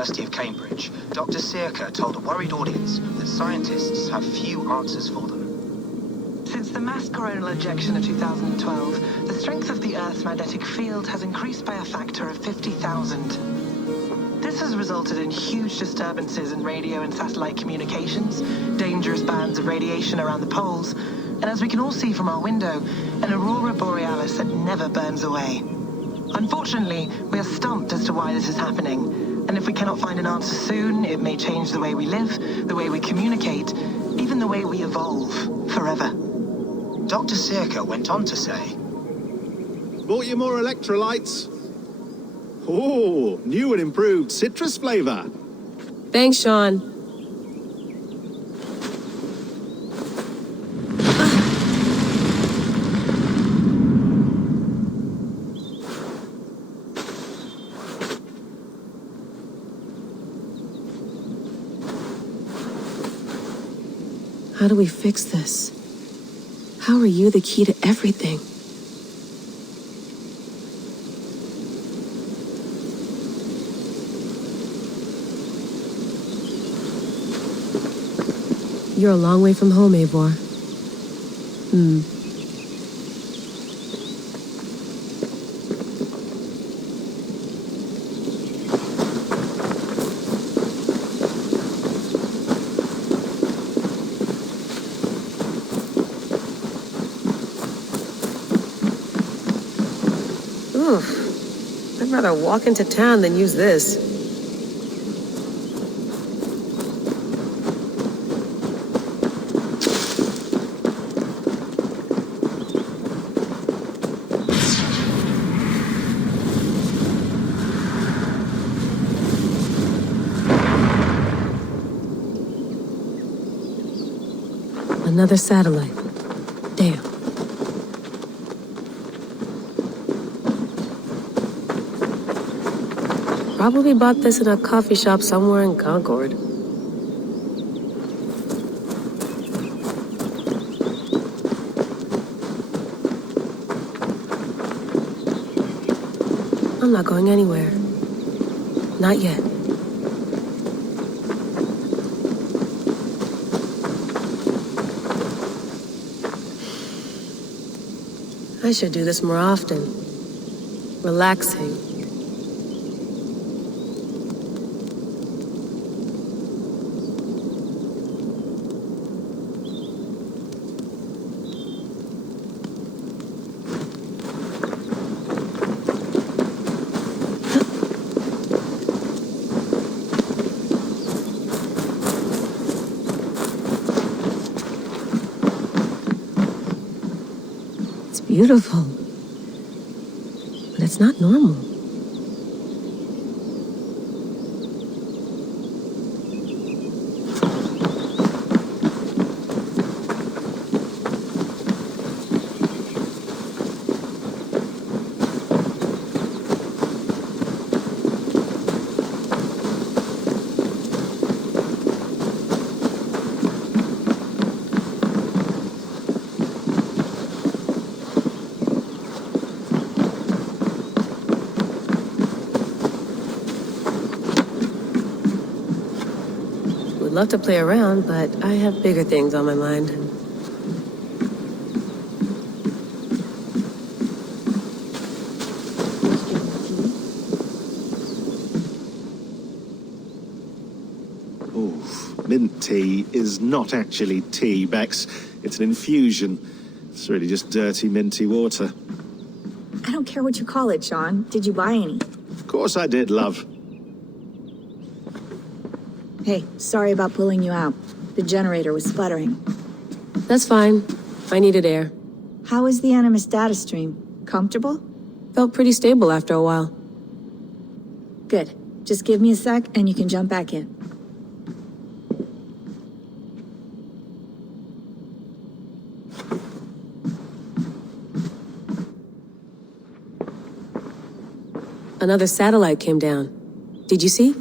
University of Cambridge, Dr. Sirka told a worried audience that scientists have few answers for them. Since the mass coronal ejection of 2012, the strength of the Earth's magnetic field has increased by a factor of 50,000. This has resulted in huge disturbances in radio and satellite communications, dangerous bands of radiation around the poles, and as we can all see from our window, an aurora borealis that never burns away. Unfortunately, we are stumped as to why this is happening, and if we cannot find an answer soon, it may change the way we live, the way we communicate, even the way we evolve, forever. Dr. Sirka went on to say, "Bought you more electrolytes? Oh, new and improved citrus flavor." Thanks, Sean. How do we fix this? How are you the key to everything? You're a long way from home, Eivor. I'd rather walk into town than use this. Another satellite. Damn. Probably bought this in a coffee shop somewhere in Concord. I'm not going anywhere. Not yet. I should do this more often. Relaxing. Beautiful, but it's not normal. Would love to play around, but I have bigger things on my mind. Oof, mint tea is not actually tea, Bex. It's an infusion. It's really just dirty, minty water. I don't care what you call it, Sean. Did you buy any? Of course I did, love. Hey, sorry about pulling you out. The generator was sputtering. That's fine. I needed air. How is the Animus data stream? Comfortable? Felt pretty stable after a while. Good. Just give me a sec and you can jump back in. Another satellite came down. Did you see?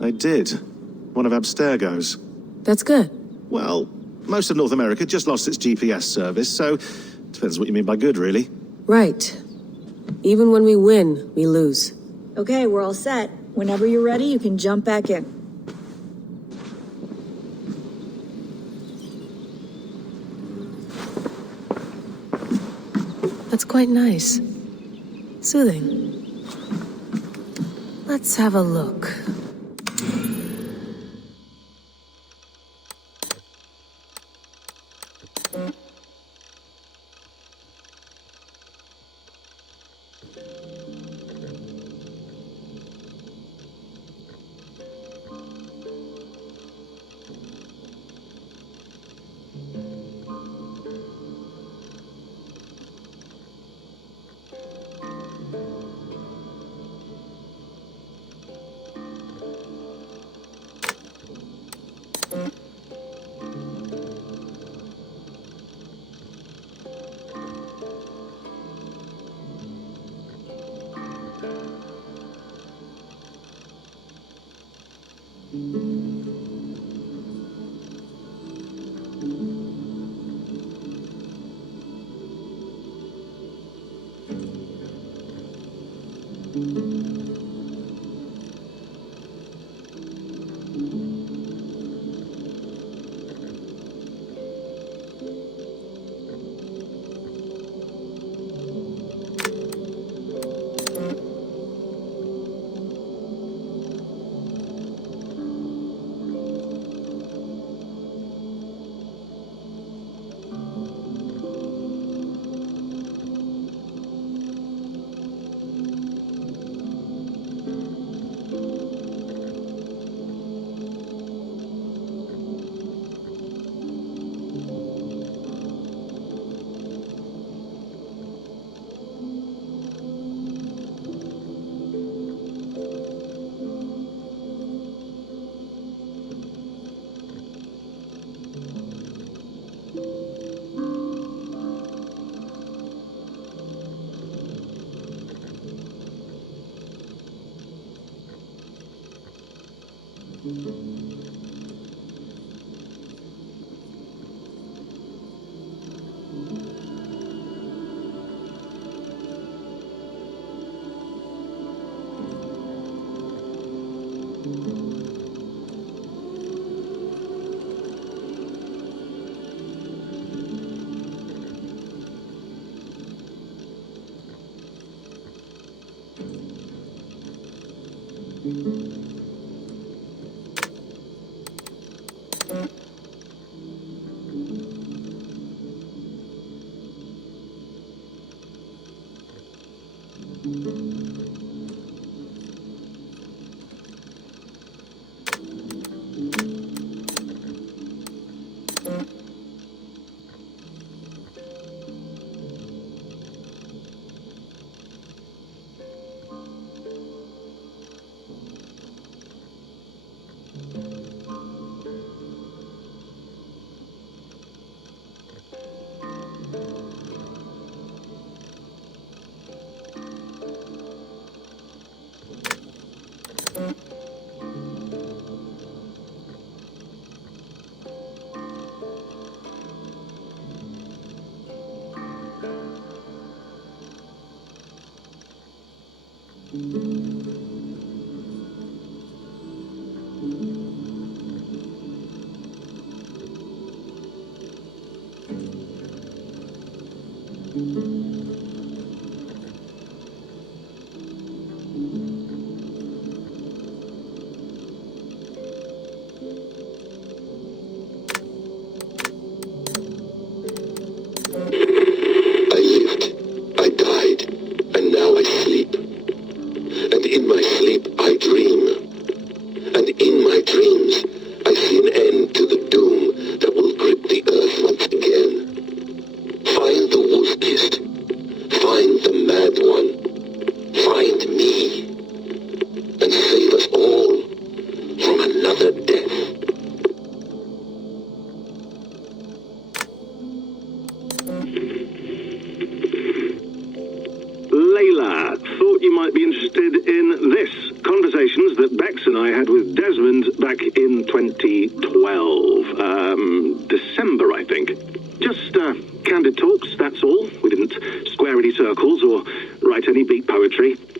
I did. One of Abstergo's. That's good. Well, most of North America just lost its GPS service, so depends what you mean by good, really. Right. Even when we win, we lose. Okay, we're all set. Whenever you're ready, you can jump back in. That's quite nice. Soothing. Let's have a look.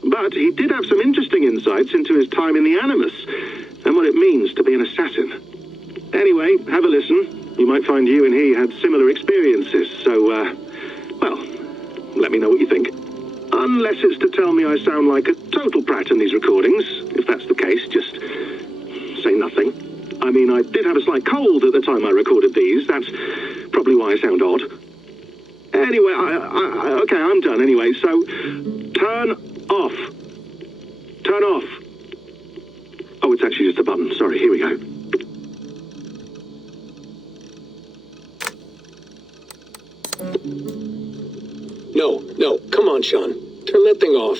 But he did have some interesting insights into his time means to be an assassin. Anyway, have a listen. You might find you and he had similar experiences, so, well, let me know what you think. Unless it's to tell me I sound like a total brat in these recordings. If that's the case, just say nothing. I mean, I did have a slight cold at the time I recorded these. That's probably why I sound odd. Anyway, okay, I'm done anyway, so turn off. Turn off. Oh, it's actually just a button. Sorry, here we go. No, come on, Sean. Turn that thing off.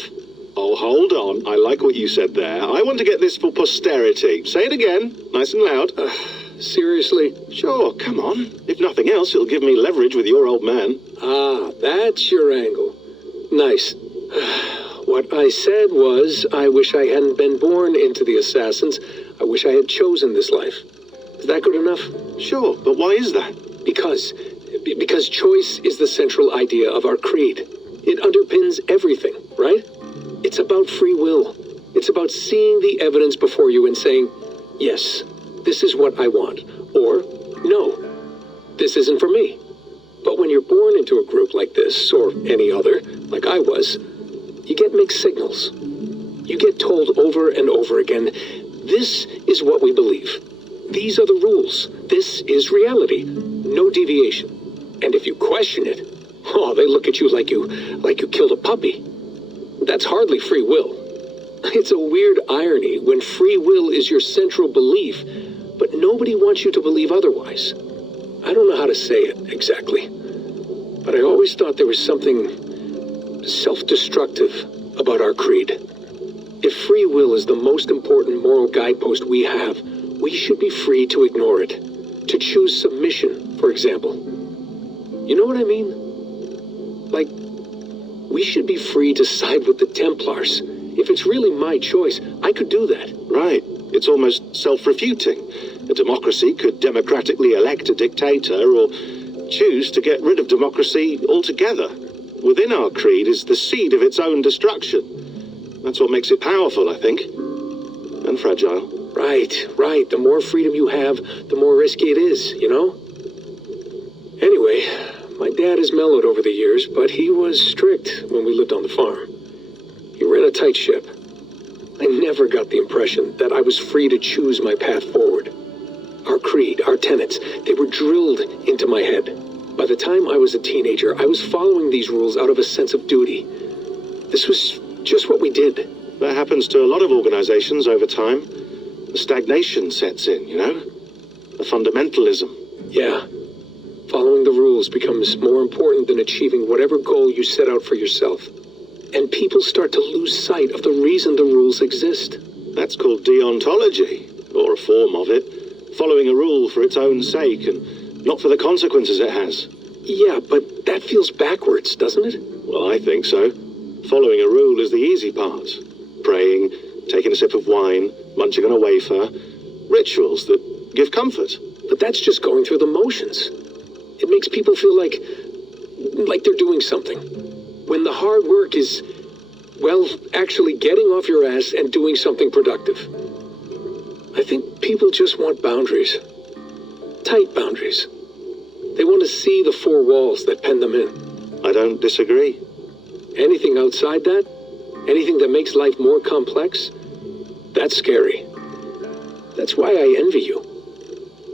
Oh, hold on. I like what you said there. I want to get this for posterity. Say it again, nice and loud. Seriously? Sure, come on. If nothing else, it'll give me leverage with your old man. Ah, that's your angle. Nice. What I said was, I wish I hadn't been born into the Assassins. I wish I had chosen this life. Is that good enough? Sure, but why is that? Because choice is the central idea of our creed. It underpins everything, right? It's about free will. It's about seeing the evidence before you and saying, yes, this is what I want, or no, this isn't for me. But when you're born into a group like this, or any other, like I was, you get mixed signals. You get told over and over again, this is what we believe. These are the rules. This is reality. No deviation. And if you question it, oh, they look at you like you killed a puppy. That's hardly free will. It's a weird irony when free will is your central belief, but nobody wants you to believe otherwise. I don't know how to say it exactly, but I always thought there was something self-destructive about our creed. If free will is the most important moral guidepost we have, we should be free to ignore it. To choose submission, for example. You know what I mean? Like, we should be free to side with the Templars. If it's really my choice, I could do that. Right. It's almost self-refuting. A democracy could democratically elect a dictator or choose to get rid of democracy altogether. Within our creed is the seed of its own destruction. That's what makes it powerful, I think. And fragile. Right. The more freedom you have, the more risky it is, you know? Anyway, my dad has mellowed over the years, but he was strict when we lived on the farm. He ran a tight ship. I never got the impression that I was free to choose my path forward. Our creed, our tenets, they were drilled into my head. By the time I was a teenager, I was following these rules out of a sense of duty. This was just what we did. That happens to a lot of organizations over time. The stagnation sets in, you know? The fundamentalism. Yeah. Following the rules becomes more important than achieving whatever goal you set out for yourself. And people start to lose sight of the reason the rules exist. That's called deontology, or a form of it. Following a rule for its own sake and not for the consequences it has. Yeah, but that feels backwards, doesn't it? Well, I think so. Following a rule is the easy part. Praying, taking a sip of wine, munching on a wafer. Rituals that give comfort. But that's just going through the motions. It makes people feel like they're doing something. When the hard work is, well, actually getting off your ass and doing something productive. I think people just want boundaries. Tight boundaries. They want to see the four walls that pen them in. I don't disagree. Anything outside that, anything that makes life more complex, that's scary. That's why I envy you.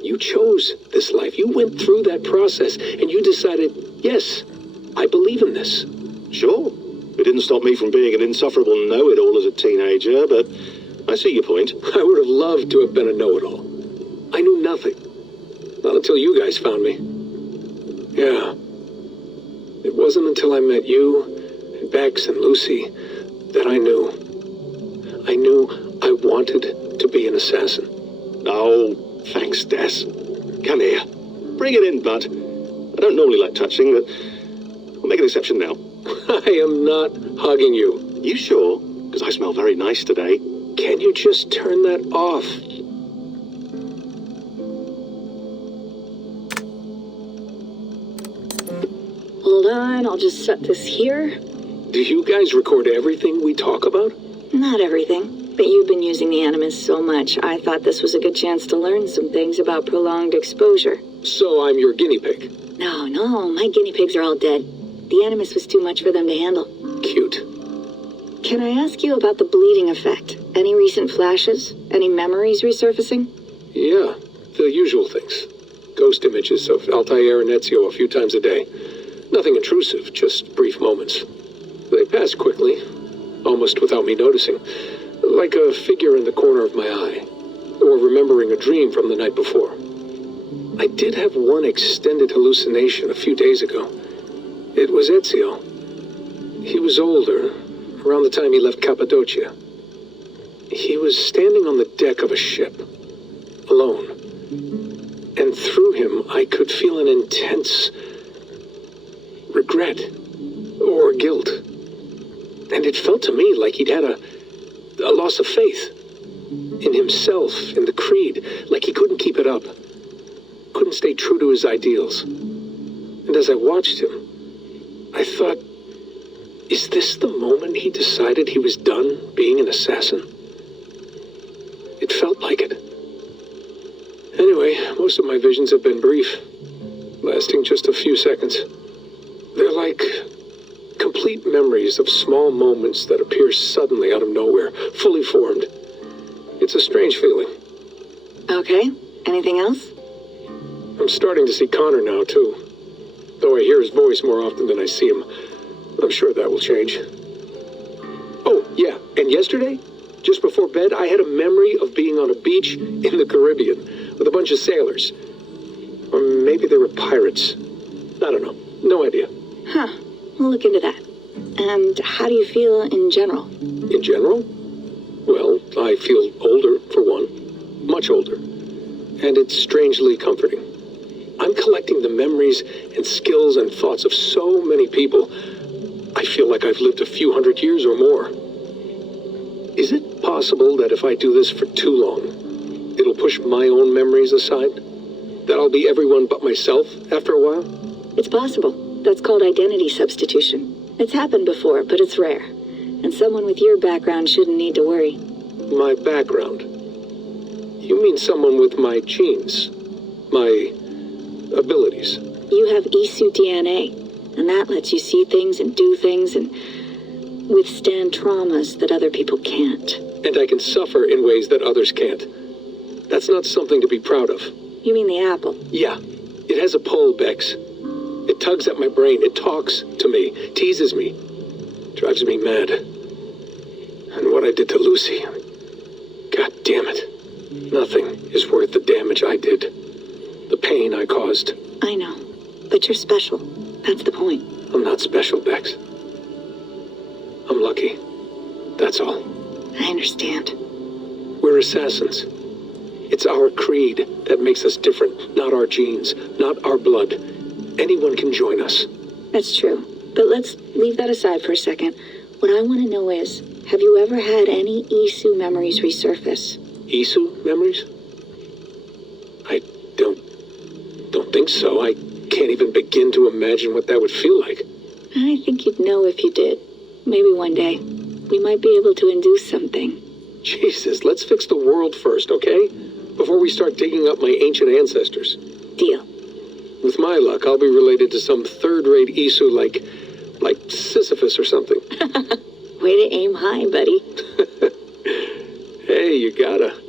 You chose this life. You went through that process and you decided, yes, I believe in this. Sure. It didn't stop me from being an insufferable know-it-all as a teenager, but I see your point. I would have loved to have been a know-it-all. I knew nothing. Not until you guys found me. Yeah. It wasn't until I met you, and Bex and Lucy, that I knew. I knew I wanted to be an assassin. Oh, thanks, Des. Come here. Bring it in, bud. I don't normally like touching, but I'll make an exception now. I am not hugging you. You sure? Because I smell very nice today. Can you just turn that off? Hold on, I'll just set this here. Do you guys record everything we talk about? Not everything. But you've been using the Animus so much, I thought this was a good chance to learn some things about prolonged exposure. So I'm your guinea pig. No, my guinea pigs are all dead. The Animus was too much for them to handle. Cute. Can I ask you about the bleeding effect? Any recent flashes? Any memories resurfacing? Yeah, the usual things. Ghost images of Altair and Ezio a few times a day. Nothing intrusive, just brief moments. They pass quickly, almost without me noticing. Like a figure in the corner of my eye, or remembering a dream from the night before. I did have one extended hallucination a few days ago. It was Ezio. He was older, around the time he left Cappadocia. He was standing on the deck of a ship, alone. And through him, I could feel an intense regret, or guilt. And it felt to me like he'd had a loss of faith in himself, in the creed, like he couldn't keep it up, couldn't stay true to his ideals. And as I watched him, I thought, is this the moment he decided he was done being an assassin? It felt like it. Anyway, most of my visions have been brief, lasting just a few seconds. They're like complete memories of small moments that appear suddenly out of nowhere, fully formed. It's a strange feeling. Okay, anything else? I'm starting to see Connor now, too. Though I hear his voice more often than I see him. I'm sure that will change. Oh, yeah, and yesterday, just before bed, I had a memory of being on a beach in the Caribbean with a bunch of sailors. Or maybe they were pirates. I don't know. No idea. Huh. We'll look into that. And how do you feel in general? In general? Well, I feel older, for one. Much older. And it's strangely comforting. I'm collecting the memories and skills and thoughts of so many people. I feel like I've lived a few hundred years or more. Is it possible that if I do this for too long, it'll push my own memories aside? That I'll be everyone but myself after a while? It's possible. That's called identity substitution. It's happened before, but it's rare. And someone with your background shouldn't need to worry. My background? You mean someone with my genes? My abilities? You have Isu DNA, and that lets you see things and do things and withstand traumas that other people can't. And I can suffer in ways that others can't. That's not something to be proud of. You mean the apple? Yeah. It has a pull, Bex. It tugs at my brain. It talks to me. Teases me. Drives me mad. And what I did to Lucy. God damn it. Nothing is worth the damage I did. The pain I caused. I know. But you're special. That's the point. I'm not special, Bex. I'm lucky. That's all. I understand. We're assassins. It's our creed that makes us different, not our genes, not our blood. Anyone can join us. That's true. But let's leave that aside for a second. What I want to know is, have you ever had any Isu memories resurface? Isu memories? I don't think so. I can't even begin to imagine what that would feel like. I think you'd know if you did. Maybe one day, we might be able to induce something. Jesus, let's fix the world first, okay? Before we start digging up my ancient ancestors. Deal. With my luck, I'll be related to some third-rate Isu like Sisyphus or something. Way to aim high, buddy. Hey, you gotta.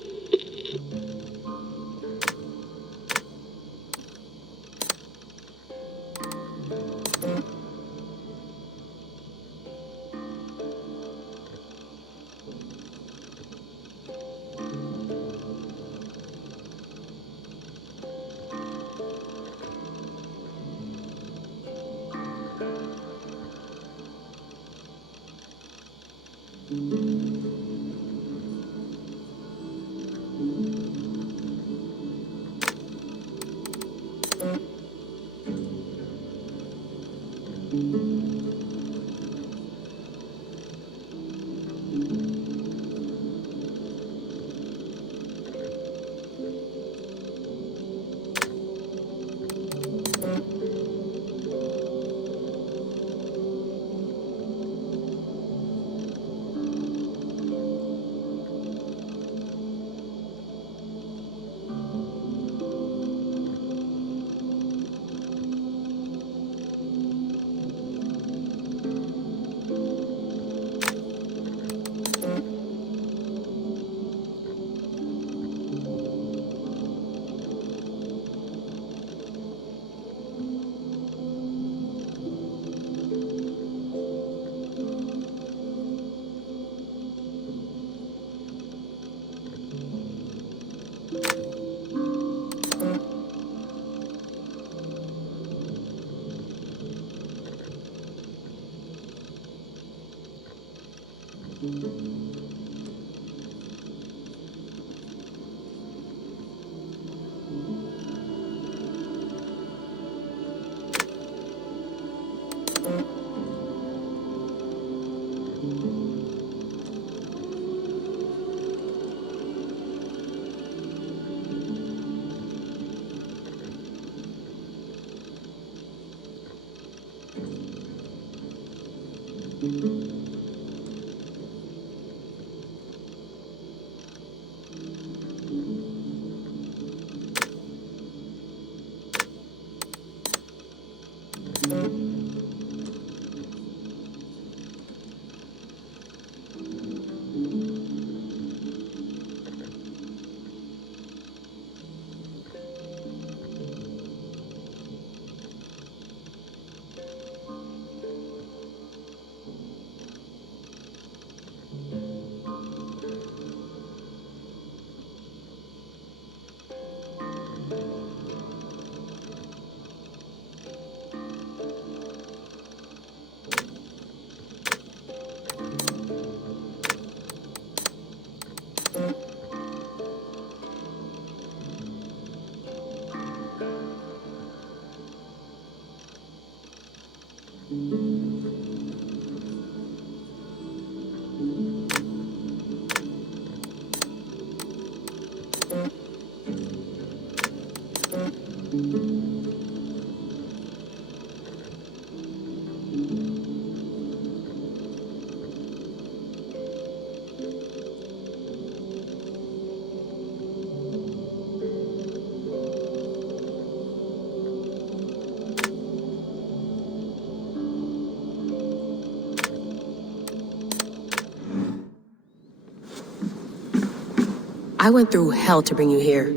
I went through hell to bring you here.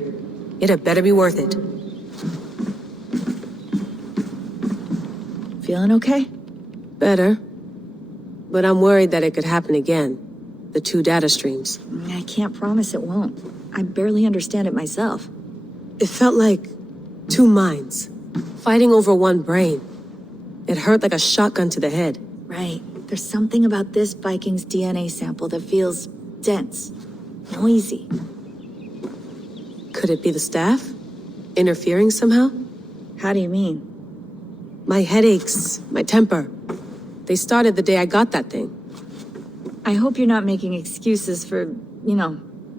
It had better be worth it. Feeling okay? Better. But I'm worried that it could happen again. The two data streams. I can't promise it won't. I barely understand it myself. It felt like two minds, fighting over one brain. It hurt like a shotgun to the head. Right. There's something about this Viking's DNA sample that feels dense, noisy. Could it be the staff? Interfering somehow? How do you mean? My headaches, my temper. They started the day I got that thing. I hope you're not making excuses for,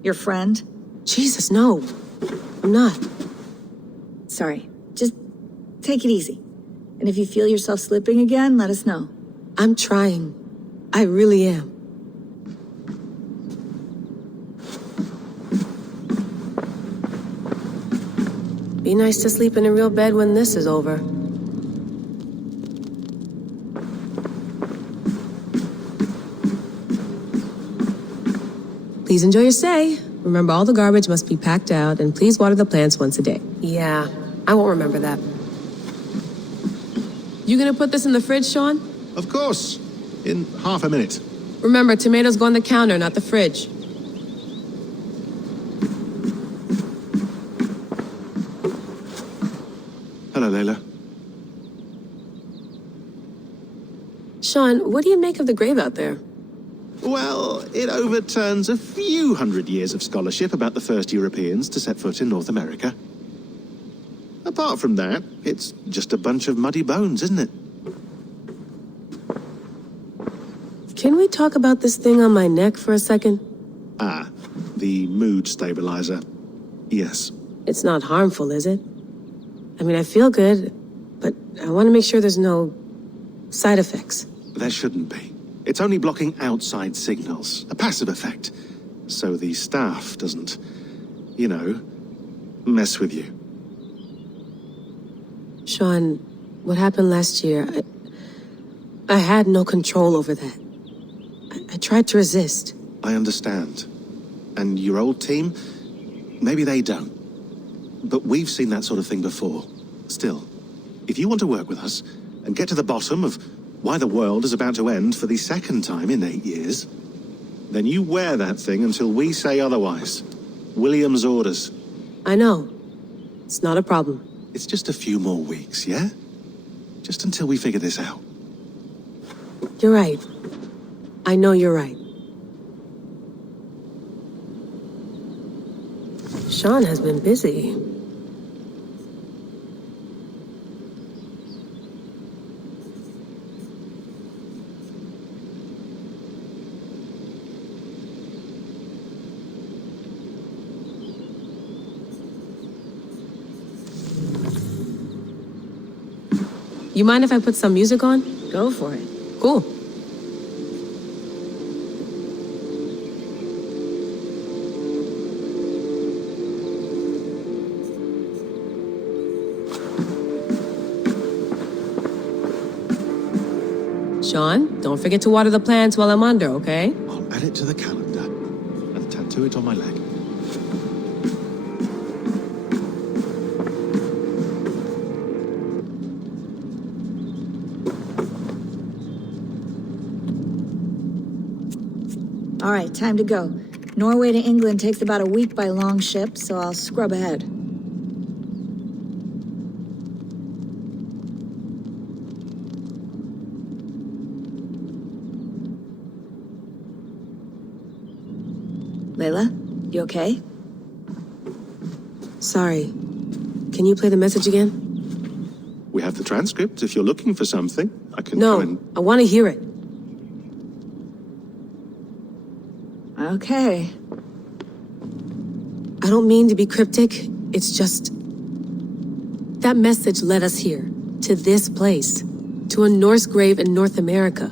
your friend. Jesus, no. I'm not. Sorry. Just take it easy. And if you feel yourself slipping again, let us know. I'm trying. I really am. Be nice to sleep in a real bed when this is over. Please enjoy your stay. Remember, all the garbage must be packed out, and please water the plants once a day. Yeah, I won't remember that. You gonna put this in the fridge, Sean? Of course. In half a minute. Remember, tomatoes go on the counter, not the fridge. Hello, Layla. Sean, what do you make of the grave out there? Well, it overturns a few hundred years of scholarship about the first Europeans to set foot in North America. Apart from that, it's just a bunch of muddy bones, isn't it? Can we talk about this thing on my neck for a second? Ah, the mood stabilizer. Yes. It's not harmful, is it? I mean, I feel good, but I want to make sure there's no side effects. There shouldn't be. It's only blocking outside signals, a passive effect, so the staff doesn't, mess with you. Sean, what happened last year, I had no control over that. I tried to resist. I understand. And your old team, maybe they don't. But we've seen that sort of thing before. Still, if you want to work with us and get to the bottom of why the world is about to end for the second time in 8 years, then you wear that thing until we say otherwise. William's orders. I know. It's not a problem. It's just a few more weeks, yeah? Just until we figure this out. You're right. I know you're right. Sean has been busy. You mind if I put some music on? Go for it. Cool. Sean, don't forget to water the plants while I'm under, okay? I'll add it to the calendar and tattoo it on my leg. All right, time to go. Norway to England takes about a week by long ship, so I'll scrub ahead. Layla, you okay? Sorry. Can you play the message again? We have the transcript. If you're looking for something, I can No, come and... I want to hear it. Okay. I don't mean to be cryptic. It's just... that message led us here. To this place. To a Norse grave in North America.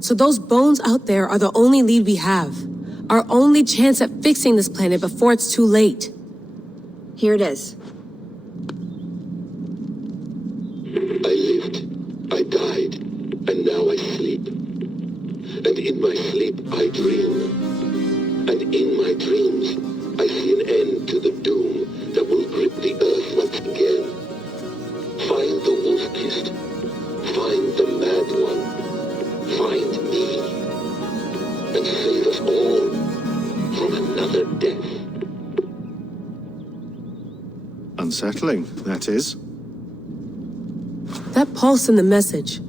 So those bones out there are the only lead we have. Our only chance at fixing this planet before it's too late. Here it is. I lived, I died, and now I sleep. And in my sleep I dream. And in my dreams I see an end to the doom that will grip the earth once again. Find the wolf-kissed. Find the mad one. Find me. And save us all from another death. Unsettling, that is. That pulse in the message.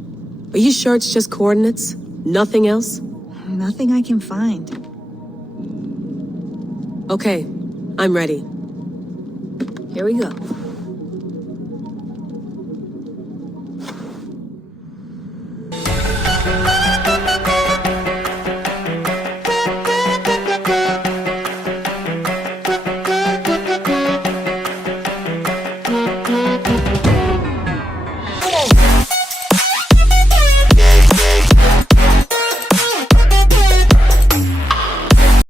Are you sure it's just coordinates? Nothing else? Nothing I can find. Okay, I'm ready. Here we go.